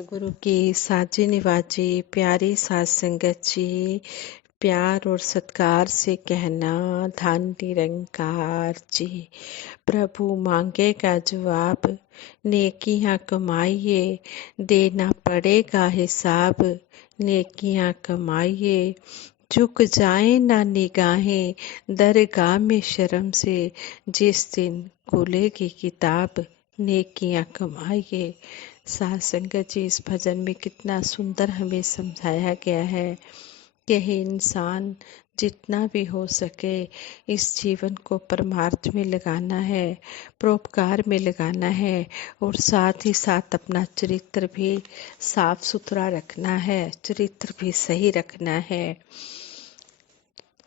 सतगुरु की साजी निवाजी प्यारी सात संगत जी, प्यार और सत्कार से कहना धन निरंकार जी। प्रभु मांगेगा जवाब, नेकियां कमाइए, देना पड़ेगा हिसाब। नेकियां कमाइए, झुक जाए ना निगाहें, दरगाह में शर्म से जिस दिन खुलेगी किताब। नेकियां कमाइए। सात संगत जी, इस भजन में कितना सुंदर हमें समझाया गया है कि इंसान जितना भी हो सके इस जीवन को परमार्थ में लगाना है, परोपकार में लगाना है और साथ ही साथ अपना चरित्र भी साफ सुथरा रखना है, चरित्र भी सही रखना है।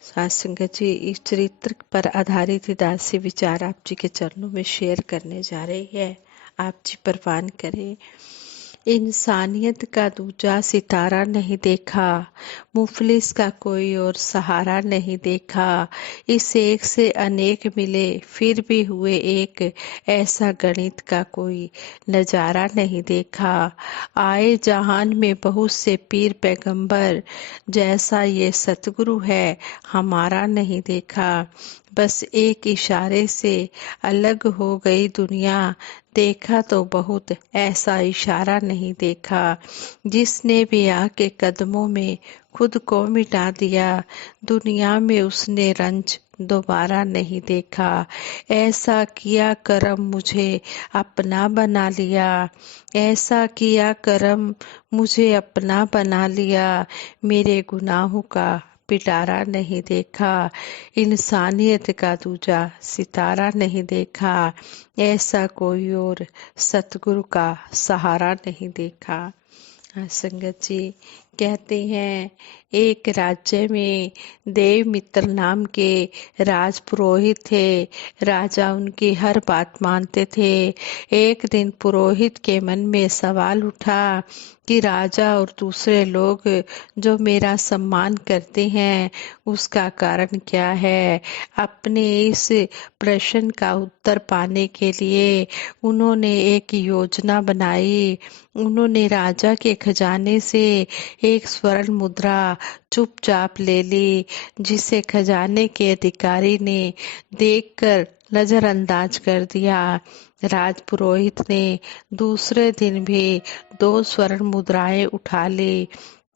सात संगत जी, इस चरित्र पर आधारित दासी विचार आप जी के चरणों में शेयर करने जा रही है। आप जी परवान करें। इंसानियत का दूजा सितारा नहीं देखा, मुफलिस का कोई और सहारा नहीं देखा। इस एक से अनेक मिले फिर भी हुए एक, ऐसा गणित का कोई नजारा नहीं देखा। आए जहान में बहुत से पीर पैगंबर, जैसा ये सतगुरु है हमारा नहीं देखा। बस एक इशारे से अलग हो गई दुनिया, देखा तो बहुत ऐसा इशारा नहीं देखा। जिसने भी आके कदमों में खुद को मिटा दिया, दुनिया में उसने रंज दोबारा नहीं देखा। ऐसा किया करम मुझे अपना बना लिया, ऐसा किया करम मुझे अपना बना लिया। मेरे गुनाहों का पिटारा नहीं देखा, इंसानियत का दूजा सितारा नहीं देखा। ऐसा कोई और सतगुरु का सहारा नहीं देखा। संगत जी कहते हैं, एक राज्य में देव मित्र नाम के राज पुरोहित थे। राजा उनकी हर बात मानते थे। एक दिन पुरोहित के मन में सवाल उठा कि राजा और दूसरे लोग जो मेरा सम्मान करते हैं उसका कारण क्या है। अपने इस प्रश्न का उत्तर पाने के लिए उन्होंने एक योजना बनाई। उन्होंने राजा के खजाने से एक स्वर्ण मुद्रा चुपचाप ले ली, जिसे खजाने के अधिकारी ने देखकर नजरअंदाज कर दिया। राजपुरोहित ने दूसरे दिन भी 2 स्वर्ण मुद्राएं उठा ली।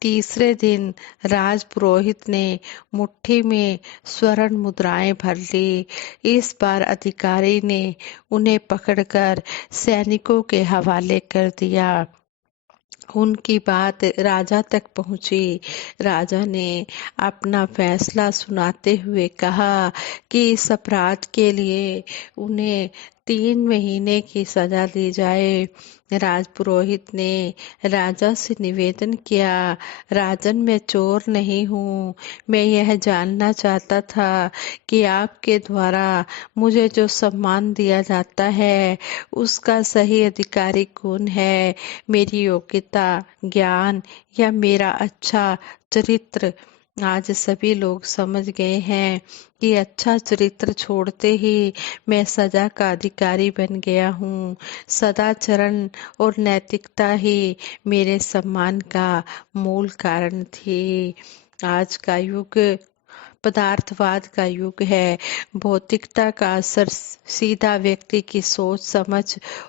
तीसरे दिन राजपुरोहित ने मुट्ठी में स्वर्ण मुद्राएं भर ली। इस बार अधिकारी ने उन्हें पकड़कर सैनिकों के हवाले कर दिया। उनकी बात राजा तक पहुंची। राजा ने अपना फैसला सुनाते हुए कहा कि इस अपराध के लिए उन्हें 3 महीने की सजा दी जाए। राजपुरोहित ने राजा से निवेदन किया, राजन मैं चोर नहीं हूँ, मैं यह जानना चाहता था कि आपके द्वारा मुझे जो सम्मान दिया जाता है उसका सही अधिकारी कौन है। मेरी योग्यता, ज्ञान या मेरा अच्छा चरित्र। आज सभी लोग समझ गए हैं कि अच्छा चरित्र छोड़ते ही मैं सजा का अधिकारी बन गया हूँ। सदाचरण और नैतिकता ही मेरे सम्मान का मूल कारण थी। आज का युग पदार्थवाद का युग है। भौतिकता का असर सीधा व्यक्ति की सोच समझ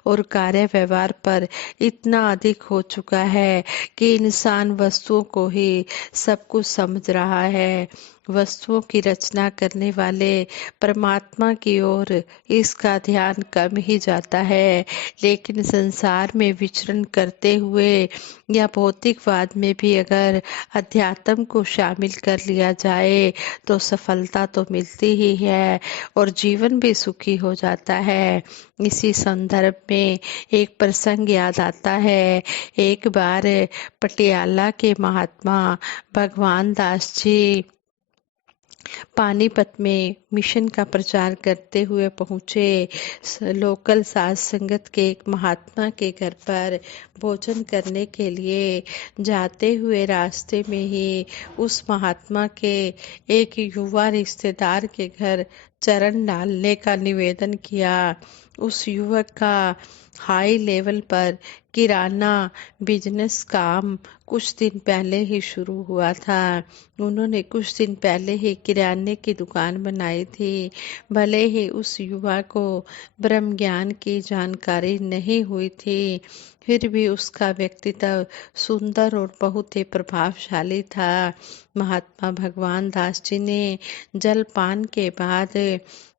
और कार्य व्यवहार पर इतना अधिक हो चुका है कि इंसान वस्तुओं को ही सब कुछ समझ रहा है। वस्तुओं की रचना करने वाले परमात्मा की ओर इसका ध्यान कम ही जाता है। लेकिन संसार में विचरण करते हुए या भौतिकवाद में भी अगर अध्यात्म को शामिल कर लिया जाए तो सफलता तो मिलती ही है और जीवन भी सुखी हो जाता है। इसी संदर्भ में एक प्रसंग याद आता है। एक बार पटियाला के महात्मा भगवान दास जी पानीपत में मिशन का प्रचार करते हुए पहुंचे। लोकल साध संगत के एक महात्मा के घर पर भोजन करने के लिए जाते हुए रास्ते में ही उस महात्मा के एक युवा रिश्तेदार के घर चरण डालने का निवेदन किया। उस युवक का हाई लेवल पर किराना बिजनेस काम कुछ दिन पहले ही शुरू हुआ था। उन्होंने कुछ दिन पहले ही किराने की दुकान बनाई थी। भले ही उस युवा को ब्रह्म ज्ञान की जानकारी नहीं हुई थी, फिर भी उसका व्यक्तित्व सुंदर और बहुत ही प्रभावशाली था। महात्मा भगवान दास जी ने जलपान के बाद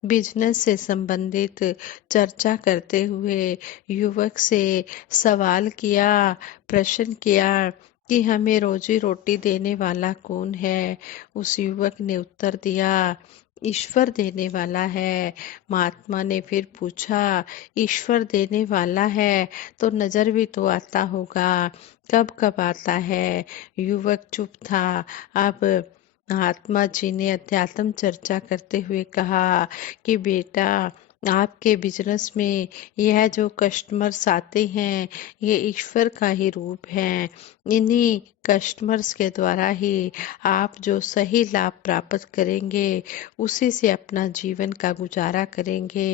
बिजनेस से संबंधित चर्चा करते हुए युवक से सवाल किया, प्रश्न किया कि हमें रोजी रोटी देने वाला कौन है। उस युवक ने उत्तर दिया, ईश्वर देने वाला है। महात्मा ने फिर पूछा, ईश्वर देने वाला है तो नजर भी तो आता होगा, कब कब आता है। युवक चुप था। अब महात्मा जी ने अध्यात्म चर्चा करते हुए कहा कि बेटा, आपके बिजनेस में यह जो कस्टमर्स आते हैं ये ईश्वर का ही रूप है। इन्हीं कस्टमर्स के द्वारा ही आप जो सही लाभ प्राप्त करेंगे उसी से अपना जीवन का गुजारा करेंगे।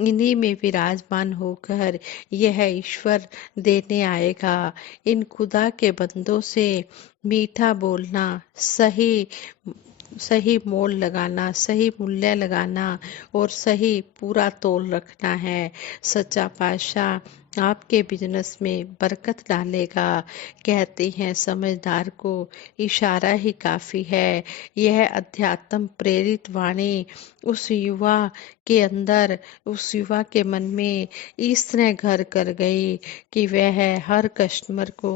इन्हीं में विराजमान होकर यह ईश्वर देने आएगा। इन खुदा के बंदों से मीठा बोलना, सही सही मोल लगाना, सही मूल्य लगाना और सही पूरा तोल रखना है। सच्चा पातशाह आपके बिजनेस में बरकत डालेगा। कहते हैं समझदार को इशारा ही काफी है। यह अध्यात्म प्रेरित वाणी उस युवा के अंदर, उस युवा के मन में इस तरह घर कर गई कि वह हर कस्टमर को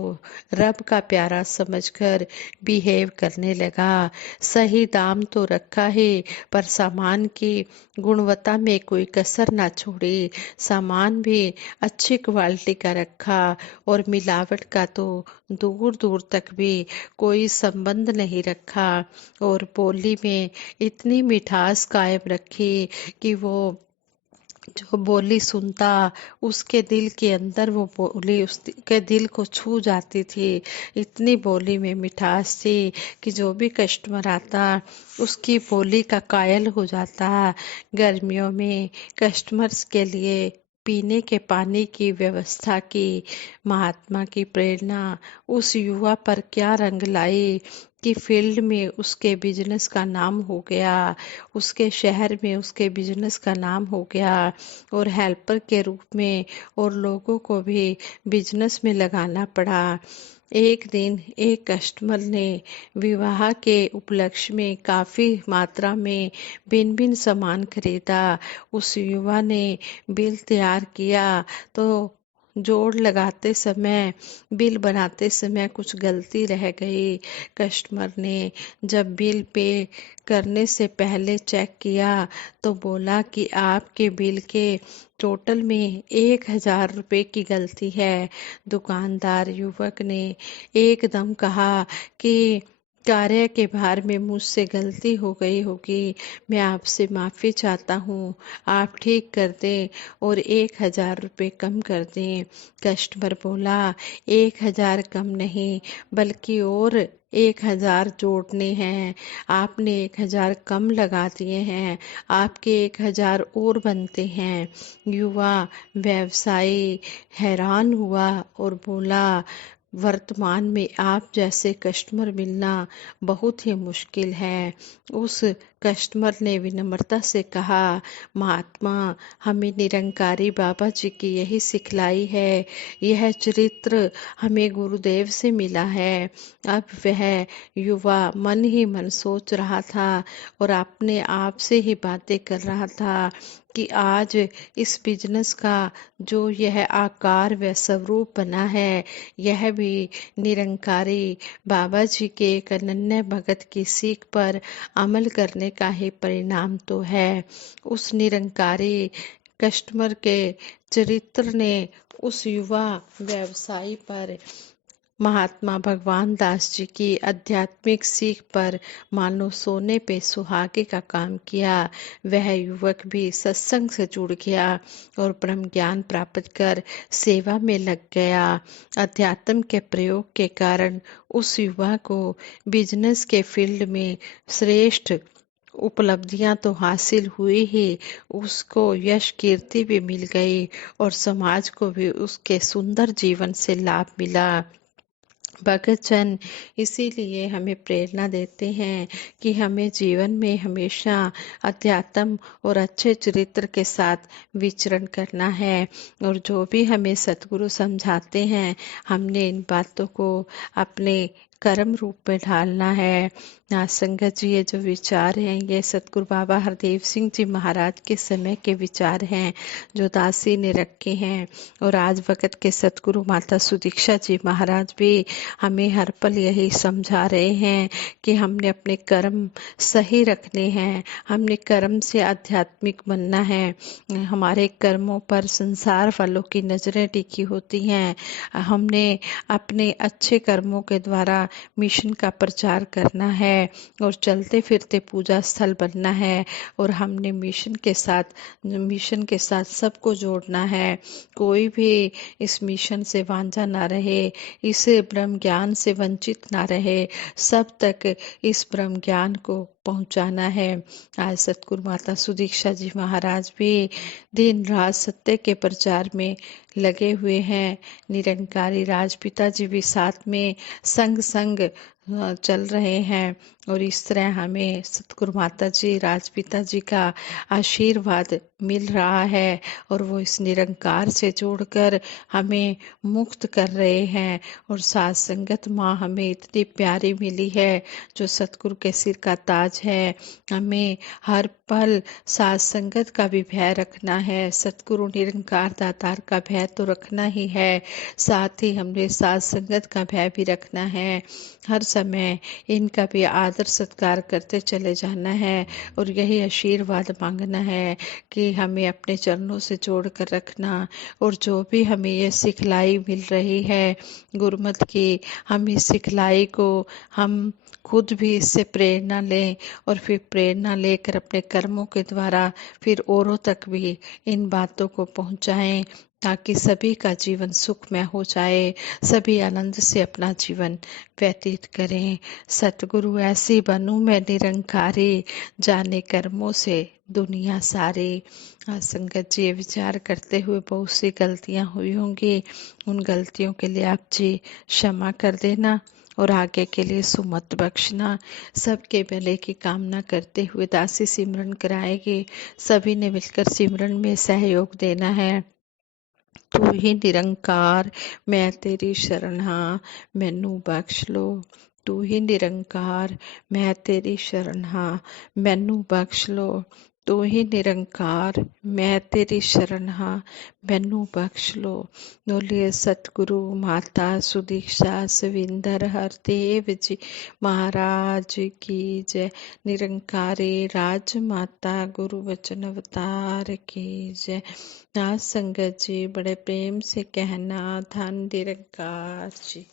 रब का प्यारा समझकर बिहेव करने लगा। सही दाम तो रखा है पर सामान की गुणवत्ता में कोई कसर ना छोड़ी। सामान भी अच्छी क्वालिटी का रखा और मिलावट का तो दूर दूर तक भी कोई संबंध नहीं रखा। और बोली में इतनी मिठास कायम रखी कि वो जो बोली सुनता उसके दिल के अंदर वो बोली उसके दिल को छू जाती थी। इतनी बोली में मिठास थी कि जो भी कस्टमर आता उसकी बोली का कायल हो जाता। गर्मियों में कस्टमर्स के लिए पीने के पानी की व्यवस्था की। महात्मा की प्रेरणा उस युवा पर क्या रंग लाई कि फील्ड में उसके बिजनेस का नाम हो गया, उसके शहर में उसके बिजनेस का नाम हो गया और हेल्पर के रूप में और लोगों को भी बिजनेस में लगाना पड़ा। एक दिन एक कस्टमर ने विवाह के उपलक्ष्य में काफी मात्रा में भिन्न भिन्न सामान खरीदा। उस युवा ने बिल तैयार किया तो जोड़ लगाते समय, बिल बनाते समय कुछ गलती रह गई। कस्टमर ने जब बिल पे करने से पहले चेक किया तो बोला कि आपके बिल के टोटल में 1,000 रुपये की गलती है। दुकानदार युवक ने एकदम कहा कि कार्य के भार में मुझसे गलती हो गई होगी, मैं आपसे माफ़ी चाहता हूँ, आप ठीक कर दें और 1,000 रुपये कम कर दें। कस्टमर बोला, 1,000 कम नहीं बल्कि और 1,000 जोड़ने हैं। आपने 1,000 कम लगा दिए हैं, आपके 1,000 और बनते हैं। युवा व्यवसायी हैरान हुआ और बोला, वर्तमान में आप जैसे कस्टमर मिलना बहुत ही मुश्किल है। उस कस्टमर ने विनम्रता से कहा, महात्मा, हमें निरंकारी बाबा जी की यही सिखलाई है, यह चरित्र हमें गुरुदेव से मिला है। अब वह युवा मन ही मन सोच रहा था और अपने आप से ही बातें कर रहा था कि आज इस बिजनेस का जो यह आकार व स्वरूप बना है यह भी निरंकारी बाबा जी के एक अनन्य भगत की सीख पर अमल करने का ही परिणाम तो है। उस निरंकारी कस्टमर के चरित्र ने उस युवा व्यवसायी पर, महात्मा भगवान दास जी की आध्यात्मिक सीख पर मानो सोने पे सुहागे का काम किया। वह युवक भी सत्संग से जुड़ गया और ब्रह्म ज्ञान प्राप्त कर सेवा में लग गया। अध्यात्म के प्रयोग के कारण उस युवा को बिजनेस के फील्ड में श्रेष्ठ उपलब्धियां तो हासिल हुई ही, उसको यश कीर्ति भी मिल गई और समाज को भी उसके सुंदर जीवन से लाभ मिला। भगत जन इसीलिए हमें प्रेरणा देते हैं कि हमें जीवन में हमेशा अध्यात्म और अच्छे चरित्र के साथ विचरण करना है। और जो भी हमें सतगुरु समझाते हैं, हमने इन बातों को अपने कर्म रूप में ढालना है। संगत जी, ये जो विचार हैं ये सतगुरु बाबा हरदेव सिंह जी महाराज के समय के विचार हैं जो दासी ने रखे हैं। और आज वक्त के सतगुरु माता सुदीक्षा जी महाराज भी हमें हर पल यही समझा रहे हैं कि हमने अपने कर्म सही रखने हैं, हमने कर्म से आध्यात्मिक बनना है। हमारे कर्मों पर संसार वालों की नजरें टिकी होती हैं। हमने अपने अच्छे कर्मों के द्वारा मिशन का प्रचार करना है और चलते फिरते पूजा स्थल बनना है। और हमने मिशन के साथ सबको जोड़ना है। कोई भी इस मिशन से वांझा ना रहे, इस ब्रह्म ज्ञान से वंचित ना रहे, सब तक इस ब्रह्म ज्ञान को पहुंचाना है। आज सतगुरु माता सुदीक्षा जी महाराज भी दिन रात सत्य के प्रचार में लगे हुए हैं। निरंकारी राजपिता जी भी साथ में संग संग चल रहे हैं। और इस तरह हमें सतगुरु माता जी राजपिता जी का आशीर्वाद मिल रहा है और वो इस निरंकार से जोड़कर हमें मुक्त कर रहे हैं। और साथ संगत माँ हमें इतनी प्यारी मिली है जो सतगुरु के सिर का ताज है। हमें हर पल साथ संगत का भी भय रखना है, सतगुरु निरंकार दातार का भय तो रखना ही है, साथ ही हमने साथ संगत का भय भी रखना है। हर समय इनका भी आदर सत्कार करते चले जाना है और यही आशीर्वाद मांगना है कि हमें अपने चरणों से जोड़ कर रखना। और जो भी हमें ये सिखलाई मिल रही है गुरुमत की, हम इस सिखलाई को हम खुद भी इससे प्रेरणा लें और फिर प्रेरणा लेकर अपने कर्मों के द्वारा फिर औरों तक भी इन बातों को पहुंचाएं ताकि सभी का जीवन सुखमय हो जाए, सभी आनंद से अपना जीवन व्यतीत करें। सतगुरु ऐसी बनूं मैं निरंकारी, जाने कर्मों से दुनिया सारी। संगत जी, ये विचार करते हुए बहुत सी गलतियां हुई होंगी, उन गलतियों के लिए आप जी क्षमा कर देना और आगे के लिए सुमत बख्शना। सबके भले की कामना करते हुए दासी सिमरन कराएगी। सभी ने मिलकर सिमरन में सहयोग देना है। तू ही निरंकार, मैं तेरी शरण हाँ, मैनू बख्श लो। तू ही निरंकार, मैं तेरी शरण हाँ, मैनू बख्श लो। तू ही निरंकार, मैं तेरी शरण हाँ, मैनू बख्श लो। बोलिए सतगुरु माता सुदीक्षा सविंदर हरदेव जी महाराज की जय। निरंकारी राजमाता गुरु वचन अवतार की जय। आज संगत जी बड़े प्रेम से कहना, धन निरंकार जी।